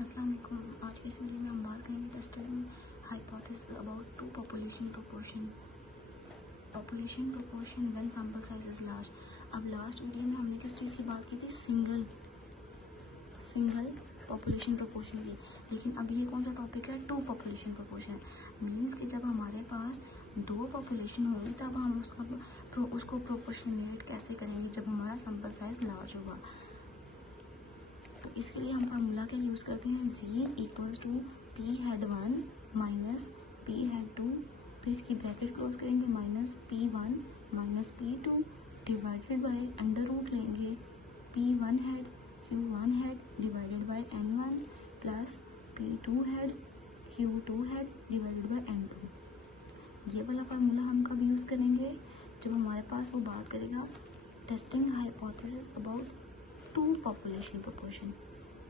अस्सलाम वालेकुम। आज की इस वीडियो में हम बात करेंगे testing hypothesis about two population proportion when sample size is large. अब लास्ट वीडियो में हमने किस चीज़ की बात की थी? सिंगल पॉपुलेशन प्रोपोर्शन की। लेकिन अब ये कौन सा टॉपिक है? Two population proportion. मीन्स कि जब हमारे पास दो पॉपुलेशन होगी तब हम उसको प्रोपोर्शनेट कैसे करेंगे? जब हमारा सैंपल साइज लार्ज होगा। तो इसके लिए हम फार्मूला क्या यूज़ करते हैं? z equals to P head 1 minus P head 2, फिर इसकी ब्रैकेट क्लोज करेंगे, minus P1 minus P2 divided by under root लेंगे P1 head Q1 head divided by N1 plus P2 head Q2 head divided by N2। ये वाला formula हम कब use करेंगे? जब हमारे पास वो बात करेगा testing hypothesis about two population proportion.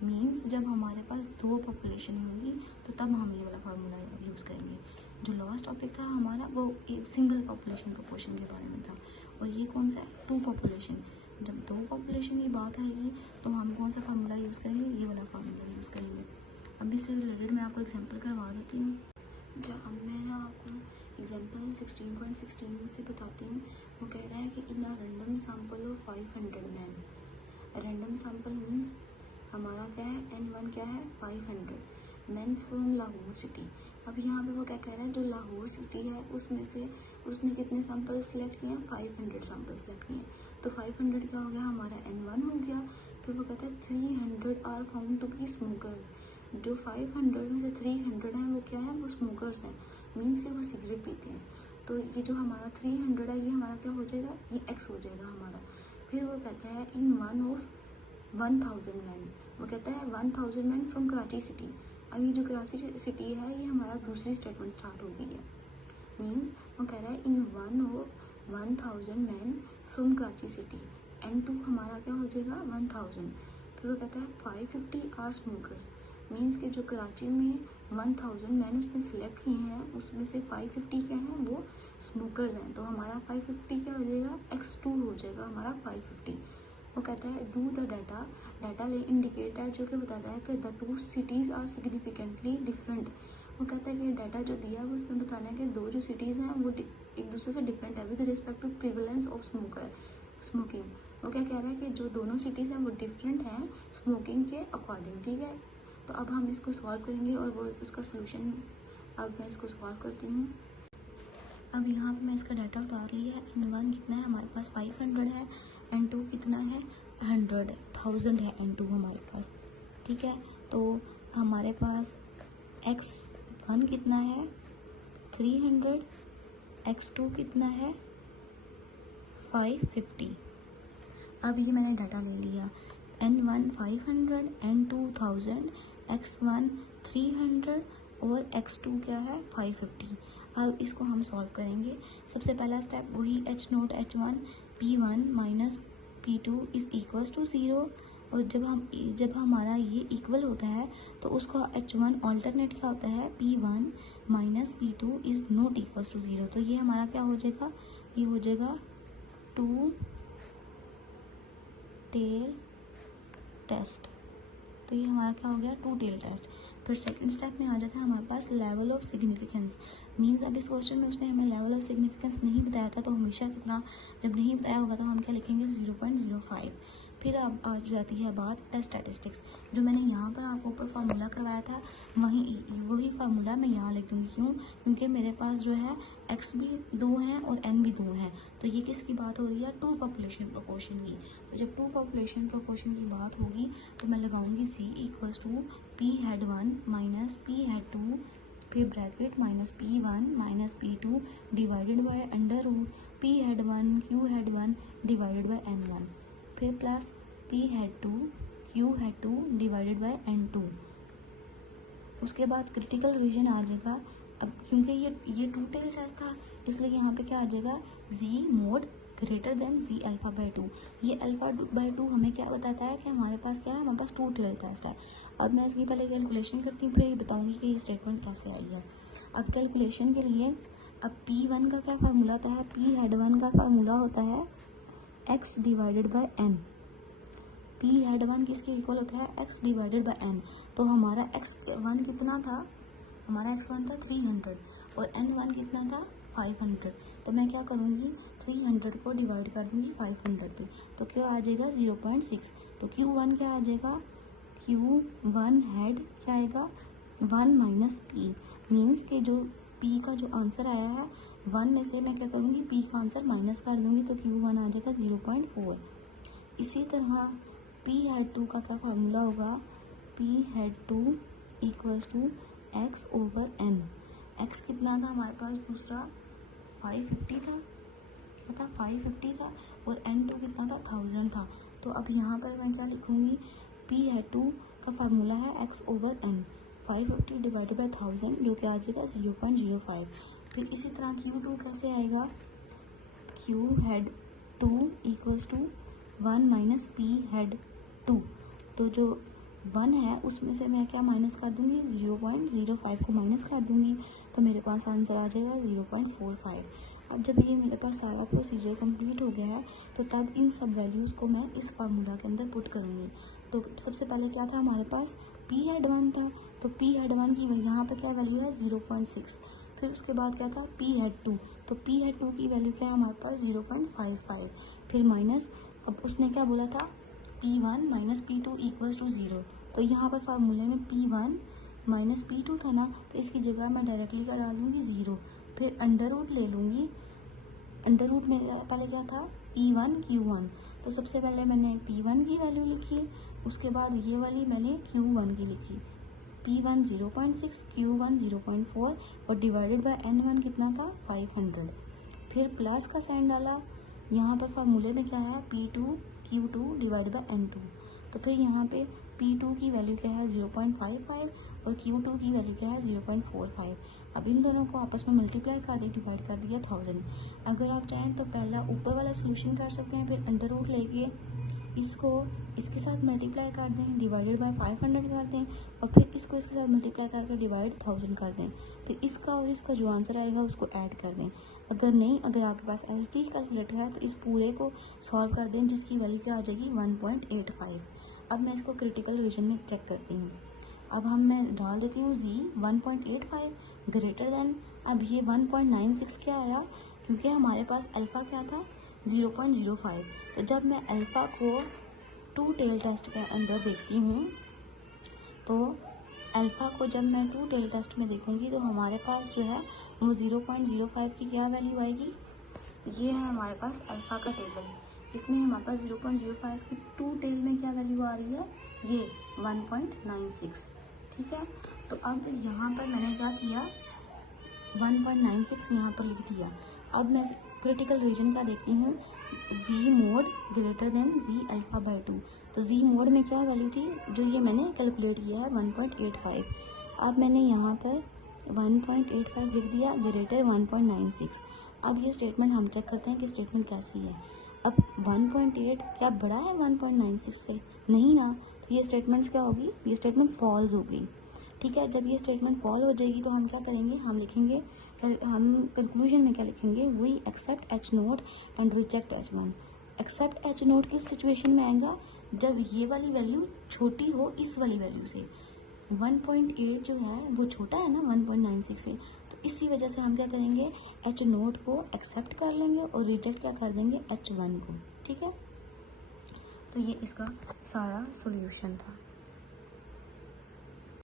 Means जब हमारे पास दो पॉपुलेशन होंगी तो तब हम ये वाला फार्मूला यूज़ करेंगे। जो लास्ट टॉपिक था हमारा वो एक सिंगल पॉपुलेशन प्रोपोर्शन के बारे में था, और ये कौन सा है? Two population. जब दो पॉपुलेशन की बात आएगी तो हम कौन सा फार्मूला यूज़ करेंगे? ये वाला फार्मूला यूज़ करेंगे। अब इससे रिलेटेड मैं आपको एग्जाम्पल करवा देती हूँ। अब मैं आपको एग्जाम्पल 16.16 से बताती हूँ। वो कह रहा है कि in a random sample of 500 man. Random sample means हमारा क्या है? N1 क्या है? 500 मैन फ्रॉम लाहौर सिटी। अब यहाँ पे वो क्या कह रहा है? जो लाहौर सिटी है उसमें से उसने कितने सैम्पल सेलेक्ट किए हैं? 500 सैम्पल सेलेक्ट किए हैं। तो 500 क्या हो गया? हमारा N1 हो गया। फिर वो कहता है 300 are found to be smokers. जो 500 में से 300 हैं वो क्या है? वो स्मोकर्स हैं, मीन्स कि वो सिगरेट पीते हैं। तो ये जो हमारा 300 है ये हमारा क्या हो जाएगा? ये X हो जाएगा हमारा। फिर वो कहता है इन वन ऑफ 1000 मैन। वो कहता है 1000 मैन फ्रॉम कराची सिटी। अब ये जो कराची सिटी है ये हमारा दूसरी स्टेटमेंट स्टार्ट हो गई है। मीन्स वो कह रहा है in one of 1000 man from Karachi city. N2 हमारा क्या हो जाएगा? 1000। फिर वो कहता है 550 आर स्मोकर्स। मीन्स कि जो कराची में 1000 मैन उसने सेलेक्ट किए हैं उसमें से 550 क्या हैं? वो स्मोकर्स हैं। तो हमारा 550 क्या हो जाएगा? X2 हो जाएगा हमारा 550। वो कहता है डू द डाटा ले इंडिकेटर, जो कि बताता है कि the two cities are significantly different. वो कहता है कि डाटा जो दिया है उसमें बताना है कि दो जो सिटीज़ हैं वो एक दूसरे से डिफरेंट है with respect to prevalence of smoking. वो क्या कह रहा है कि जो दोनों सिटीज़ हैं वो डिफरेंट हैं स्मोकिंग के अकॉर्डिंग। ठीक है, तो अब हम इसको सॉल्व करेंगे और वो उसका सोल्यूशन अब मैं इसको सॉल्व करती हूँ। अब यहाँ पे मैं इसका डाटा उतार लिया है। N1 कितना है हमारे पास? 500 है। N2 कितना है? 1000 है N2 हमारे पास। ठीक है, तो हमारे पास X1 कितना है? 300। X2 कितना है? 550। अब ये मैंने डाटा ले लिया। N1 500, N2 1000, X1 300 और X2 क्या है? 550। अब इसको हम सॉल्व करेंगे। सबसे पहला स्टेप वही H0 H1 P1 minus P2 is equals to 0। और जब हमारा ये इक्वल होता है तो उसका H1 ऑल्टरनेट क्या होता है? P1 minus P2 is not equals to 0। तो ये हमारा क्या हो जाएगा? ये हो जाएगा टू टेल टेस्ट। तो ये हमारा क्या हो गया? Two tail test. फिर सेकंड स्टेप में आ जाता है हमारे पास लेवल ऑफ सिग्निफिकेंस। मीन्स अब इस क्वेश्चन में उसने हमें लेवल ऑफ सिग्निफिकेंस नहीं बताया था, तो हमेशा की तरह जब नहीं बताया होगा तो हम क्या लिखेंगे? 0.05। फिर अब आ जाती है बात टेस्ट स्टैटिस्टिक्स। जो मैंने यहाँ पर आपको ऊपर फार्मूला करवाया था वही फार्मूला मैं यहाँ लिख दूँगी। क्यों? क्योंकि मेरे पास जो है X भी 2 हैं और N भी 2 हैं। तो ये किसकी बात हो रही है? टू पॉपुलेशन प्रोपोर्शन की। तो जब टू पॉपुलेशन प्रोपोर्शन की बात होगी तो मैं लगाऊंगी C equals to P head 1 minus P head 2, फिर bracket minus P1 minus P2 divided by under root P head 1 Q head 1 divided by N1, फिर plus P head 2 Q head 2 divided by N2। उसके बाद critical reason आ जाएगा। अब क्योंकि ये to tail test था इसलिए यहाँ पे क्या आ जाएगा? Z mode greater than Z alpha by 2। ये अल्फ़ा बाई 2 हमें क्या बताता है कि हमारे पास क्या है? हमारे पास टू टेल टेस्ट है। अब मैं इसकी पहले कैलकुलेशन करती हूँ, फिर बताऊँगी कि ये स्टेटमेंट कैसे आई है। अब कैलकुलेशन के लिए अब P1 का क्या फार्मूला होता है? P हेड 1 का फार्मूला होता है X divided by N। P head one किसके इक्वल होता है, x डिवाइडेड बाय n। तो हमारा x1 कितना था, हमारा x1 था 300 और n1 कितना था 500। तो मैं क्या करूँगी, 300 को डिवाइड कर दूँगी 500 पे, तो क्या आ जाएगा 0.6। तो Q1 क्या आ जाएगा, Q1 हेड क्या आएगा 1 माइनस पी, मीन्स के जो P का जो आंसर आया है 1 में से मैं क्या करूँगी, P का आंसर माइनस कर दूँगी, तो Q1 आ जाएगा 0.4। इसी तरह P हेड 2 का क्या फार्मूला होगा, P head 2 equals to x over n। x कितना था हमारे पास दूसरा 550 था, क्या था 550 था, और n2 कितना था 1000 था। तो अब यहाँ पर मैं क्या लिखूँगी, P हेड 2 का फार्मूला है x over n, 550 divided by 1000 जो कि आ जाएगा 0.05। फिर इसी तरह Q2 कैसे आएगा, Q head 2 equals to 1 minus P head 2। तो जो 1 है उसमें से मैं क्या माइनस कर दूँगी, 0.05 को माइनस कर दूँगी, तो मेरे पास आंसर आ जाएगा 0.45। अब जब ये मेरे पास सारा प्रोसीजर कंप्लीट हो गया है तो तब इन सब वैल्यूज़ को मैं इस फार्मूला के अंदर पुट करूँगी। तो सबसे पहले क्या था हमारे पास, P हेड 1 था, तो P हेड 1 की यहाँ पे क्या वैल्यू है 0.6। फिर उसके बाद क्या था P हेड 2, तो P हेड 2 की वैल्यू क्या है हमारे पास 0.55। फिर माइनस, अब उसने क्या बोला था P1 minus P2 equals to 0। तो यहाँ पर फार्मूले में P1 माइनस P2 था ना, तो इसकी जगह मैं डायरेक्टली क्या डालूँगी 0। फिर अंडर रूट ले लूँगी, अंडर रूट में पहले क्या था P1 Q1, तो सबसे पहले मैंने P1 की वैल्यू लिखी, उसके बाद ये वाली मैंने Q1 की लिखी, P1 0.6 Q1 0.4 और डिवाइडेड बाय N1 कितना था 500। फिर प्लस का साइन डाला, यहाँ पर फार्मूले में क्या है P2 Q2 divided by N2। तो फिर यहाँ पे P2 की वैल्यू क्या है 0.55 और Q2 की वैल्यू क्या है 0.45। अब इन दोनों को आपस में मल्टीप्लाई कर दी, डिवाइड कर दिया 1000। अगर आप चाहें तो पहला ऊपर वाला सोल्यूशन कर सकते हैं, फिर अंडर रूट लेके इसको इसके साथ मल्टीप्लाई कर दें, डिवाइडेड बाय 500 कर दें, और फिर इसको इसके साथ मल्टीप्लाई करके डिवाइड 1000 कर दें। फिर इसका और इसका जो आंसर आएगा उसको ऐड कर दें। अगर नहीं, अगर आपके पास ST कैलकुलेटर है तो इस पूरे को सॉल्व कर दें, जिसकी वैल्यू क्या आ जाएगी 1.85। अब मैं इसको क्रिटिकल रीजन में चेक करती हूँ। अब मैं डाल देती हूँ Z 1.85 ग्रेटर देन, अब ये 1.96 क्या आया, क्योंकि हमारे पास अल्फ़ा क्या था 0.05। तो जब मैं अल्फ़ा को 2 टेल टेस्ट के अंदर देखती हूँ, तो अल्फ़ा को जब मैं 2 टेल टेस्ट में देखूँगी तो हमारे पास जो है वो 0.05 की क्या वैल्यू आएगी, ये है हमारे पास अल्फ़ा का टेबल, इसमें हमारे पास 0.05 की 2 टेल में क्या वैल्यू आ रही है, ये 1.96। ठीक है, तो अब यहाँ पर मैंने क्या किया 1.96 यहाँ पर लिख दिया। अब मैं क्रिटिकल रीजन का देखती हूँ, Z mode greater than Z alpha by 2। तो Z मोड में क्या वैल्यू थी, जो ये मैंने कैलकुलेट किया है 1.85। अब मैंने यहाँ पर 1.85 लिख दिया ग्रेटर 1.96। अब ये स्टेटमेंट हम चेक करते हैं कि स्टेटमेंट कैसी है। अब 1.8 क्या बड़ा है 1.96 से, नहीं ना, तो ये स्टेटमेंट्स क्या होगी, ये स्टेटमेंट फॉल्स होगी। ठीक है, जब ये स्टेटमेंट फॉल हो जाएगी तो हम क्या करेंगे, हम लिखेंगे, हम कंक्लूजन में क्या लिखेंगे, we accept H naught and reject H1। Accept H naught किस सिचुएशन में आएगा, जब ये वाली वैल्यू छोटी हो इस वाली वैल्यू से। 1.8 जो है वो छोटा है ना 1.96 से, तो इसी वजह से हम क्या करेंगे, H नोट को एक्सेप्ट कर लेंगे और रिजेक्ट क्या कर देंगे H1 को। ठीक है, तो ये इसका सारा सॉल्यूशन था।